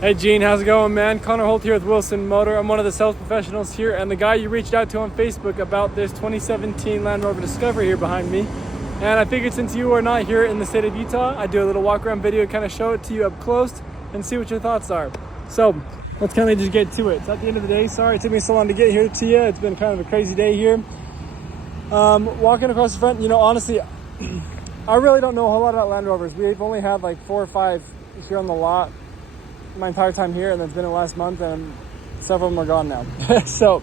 Hey Gene, how's it going, man? Connor Holt here with Wilson Motor. I'm one of the sales professionals here, and the guy you reached out to on Facebook about this 2017 Land Rover Discovery here behind me. And I figured since you are not here in the state of Utah, I'd do a little walk around video, kind of show it to you up close and see what your thoughts are. So let's kind of just get to it. It's at the end of the day. Sorry it took me so long to get here to you. It's been kind of a crazy day here. Walking across the front, honestly, I really don't know a whole lot about Land Rovers. We've only had like 4 or 5 here on the lot my entire time here, and it's been the last month, and several of them are gone now. So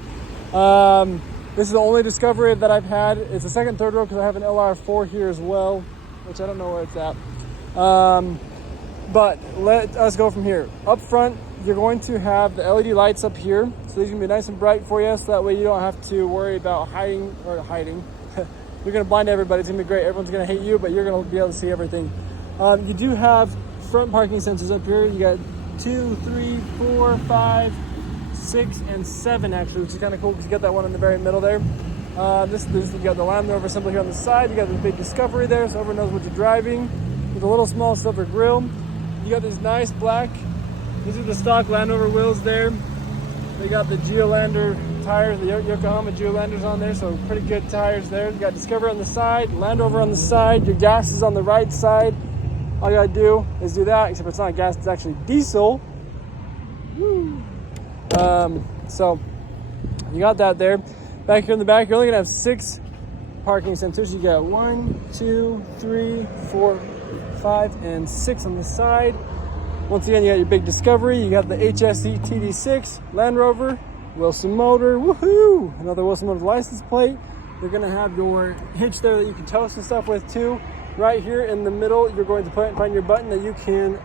this is the only Discovery that I've had. It's the second third row because I have an LR4 here as well, which I don't know where it's at. But let us go from here. Up front, you're going to have the LED lights up here, so these are gonna be nice and bright for you, so that way you don't have to worry about hiding. You're gonna blind everybody. It's gonna be great. Everyone's gonna hate you, but you're gonna be able to see everything. You do have front parking sensors up here. You got 2, 3, 4, 5, 6, and 7 actually, which is kind of cool because you got that one in the very middle there. You got the Land Rover symbol here on the side. You got this big Discovery there, so everyone knows what you're driving. With a little small silver grille. You got this nice black. These are the stock Land Rover wheels there. They got the Geolander tires, the Yokohama Geolanders on there, so pretty good tires there. You got Discovery on the side, Land Rover on the side. Your gas is on the right side. All you gotta do is do that, except it's not gas, it's actually diesel. Woo. So you got that there. Back here in the back, you're only gonna have 6 parking sensors. You got 1, 2, 3, 4, 5, and 6 on the side. Once again, you got your big Discovery. You got the HSE TD6, Land Rover, Wilson Motor, woohoo! Another Wilson Motor license plate. You're gonna have your hitch there that you can toast and stuff with too. Right here in the middle, you're going to find your button that you can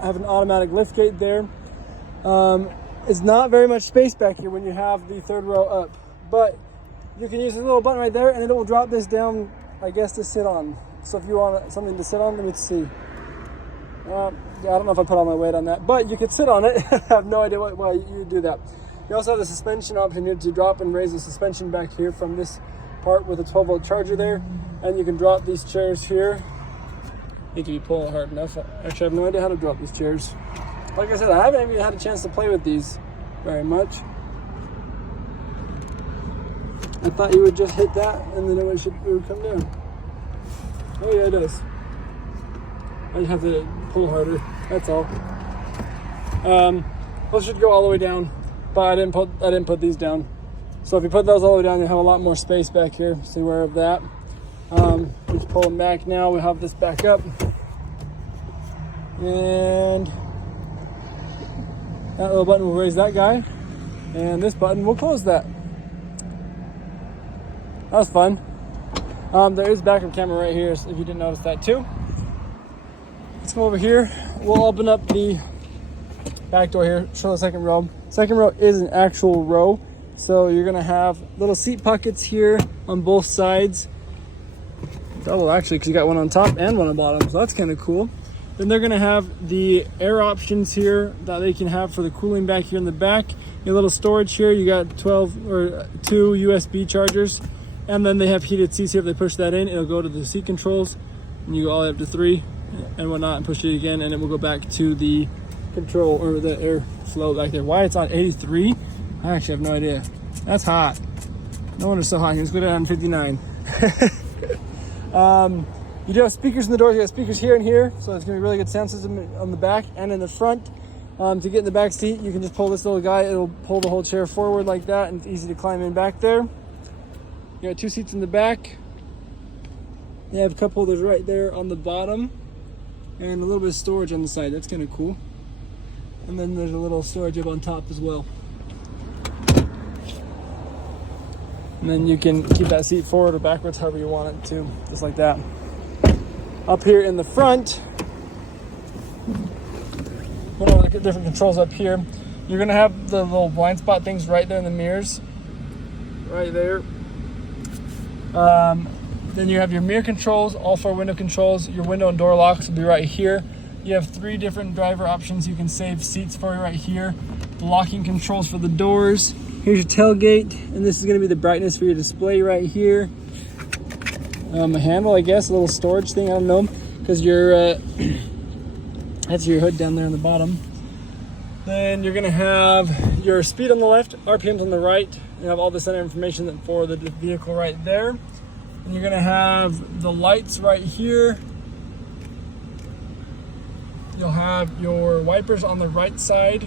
have an automatic lift gate there. It's not very much space back here when you have the third row up, but you can use this little button right there and it will drop this down, I guess, to sit on. So if you want something to sit on, let me see. Yeah, I don't know if I put all my weight on that, but you could sit on it. I have no idea why you do that. You also have the suspension option here to drop and raise the suspension back here from this part with a 12-volt charger there. And you can drop these chairs here. Need to be pulling hard enough. Actually, I have no idea how to drop these chairs. Like I said, I haven't even had a chance to play with these very much. I thought you would just hit that and then it would come down. Oh yeah, it does. I just have to pull harder. That's all. Those should go all the way down, but I didn't put these down. So if you put those all the way down, you have a lot more space back here. So aware of that. Just pull them back now. We have this back up, and that little button will raise that guy, and this button will close that. That was fun. There is backup camera right here, so if you didn't notice that too. Let's come over here. We'll open up the back door here, show the second row. Second row is an actual row, so you're gonna have little seat pockets here on both sides. Double actually, because you got one on top and one on bottom, so that's kind of cool. Then they're gonna have the air options here that they can have for the cooling back here in the back. Your little storage here, you got 2 USB chargers, and then they have heated seats here. If they push that in, it'll go to the seat controls, and you go all the way up to 3 and whatnot, and push it again, and it will go back to the control or the air flow back there. Why it's on 83? I actually have no idea. That's hot. No wonder it's so hot here. Let's go down to 59. You do have speakers in the doors. You got speakers here and here, so it's gonna be really good sound system on the back and in the front. To get in the back seat, you can just pull this little guy. It'll pull the whole chair forward like that, and it's easy to climb in back there. You got 2 seats in the back. You have a cup holders right there on the bottom, and a little bit of storage on the side. That's kind of cool. And then there's a little storage up on top as well. And then you can keep that seat forward or backwards, however you want it to, just like that. Up here in the front, one of the different controls up here, you're gonna have the little blind spot things right there in the mirrors, right there. Then you have your mirror controls, all 4 window controls. Your window and door locks will be right here. You have 3 different driver options. You can save seats for you right here. The locking controls for the doors. Here's your tailgate, and this is going to be the brightness for your display right here. A handle, I guess, a little storage thing, I don't know, because your that's your hood down there on the bottom. Then you're gonna have your speed on the left, RPMs on the right. You have all the center information for the vehicle right there. And you're gonna have the lights right here. You'll have your wipers on the right side,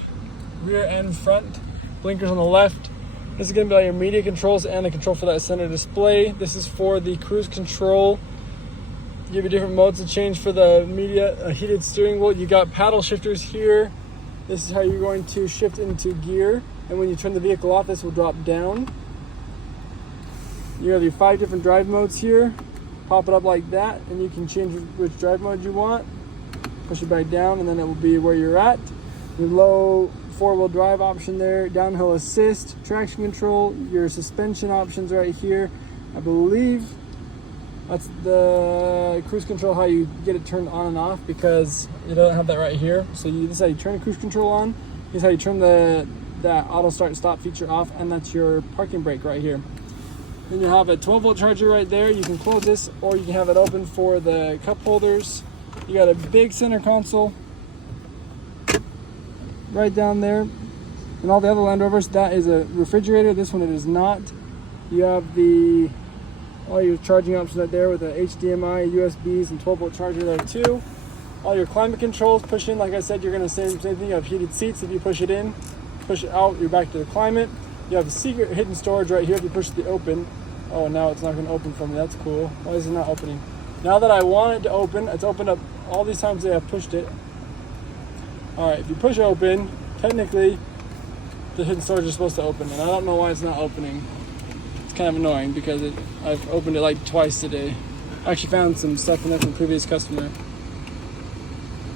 rear and front, blinkers on the left. This is gonna be all your media controls and the control for that center display. This is for the cruise control. You have different modes to change for the media, a heated steering wheel. You got paddle shifters here. This is how you're going to shift into gear. And when you turn the vehicle off, this will drop down. You have your 5 different drive modes here. Pop it up like that, and you can change which drive mode you want. Push it back down, and then it will be where you're at. Your low 4-wheel drive option there, downhill assist, traction control, your suspension options right here. I believe that's the cruise control, how you get it turned on and off, because you don't have that right here. So this is how you turn the cruise control on. This is how you turn that auto start and stop feature off, and that's your parking brake right here. Then you have a 12-volt charger right there. You can close this, or you can have it open for the cup holders. You got a big center console right down there. And all the other Land Rovers, that is a refrigerator. This one it is not. You have all your charging options right there with the HDMI, USBs, and 12-volt charger there too. All your climate controls, push in, like I said, you're gonna same thing. You have heated seats. If you push it in, push it out, you're back to the climate. You have the secret hidden storage right here. If you push the open, oh, now it's not gonna open for me. That's cool. Why is it not opening? Now that I want it to open, it's opened up all these times that I've pushed it. All right, if you push open, technically the hidden storage is supposed to open, and I don't know why it's not opening. It's kind of annoying because I've opened it like twice today. I actually found some stuff in there from a previous customer.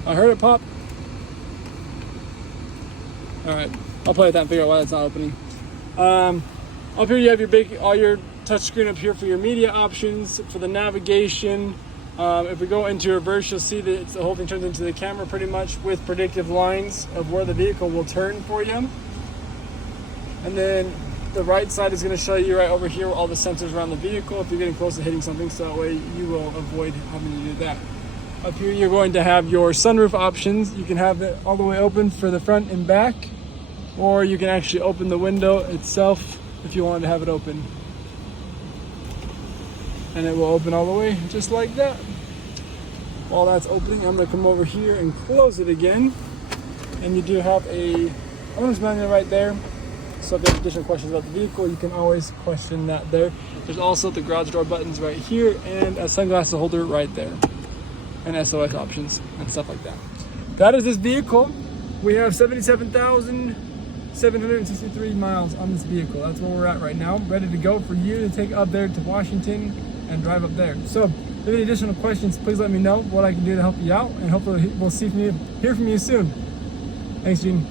I heard it pop. All right, I'll play with that and figure out why it's not opening. Up here you have all your touchscreen up here for your media options, for the navigation. If we go into reverse, you'll see that the whole thing turns into the camera pretty much with predictive lines of where the vehicle will turn for you. And then the right side is going to show you right over here all the sensors around the vehicle if you're getting close to hitting something, so that way you will avoid having to do that. Up here you're going to have your sunroof options. You can have it all the way open for the front and back, or you can actually open the window itself if you wanted to have it open. And it will open all the way just like that. While that's opening, I'm going to come over here and close it again. And you do have a owner's manual right there. So if you have additional questions about the vehicle, you can always question that there. There's also the garage door buttons right here and a sunglasses holder right there. And SOS options and stuff like that. That is this vehicle. We have 77,763 miles on this vehicle. That's where we're at right now. Ready to go for you to take up there to Washington and drive up there. So if you have any additional questions, please let me know what I can do to help you out, and hopefully we'll hear from you soon. Thanks, Gene.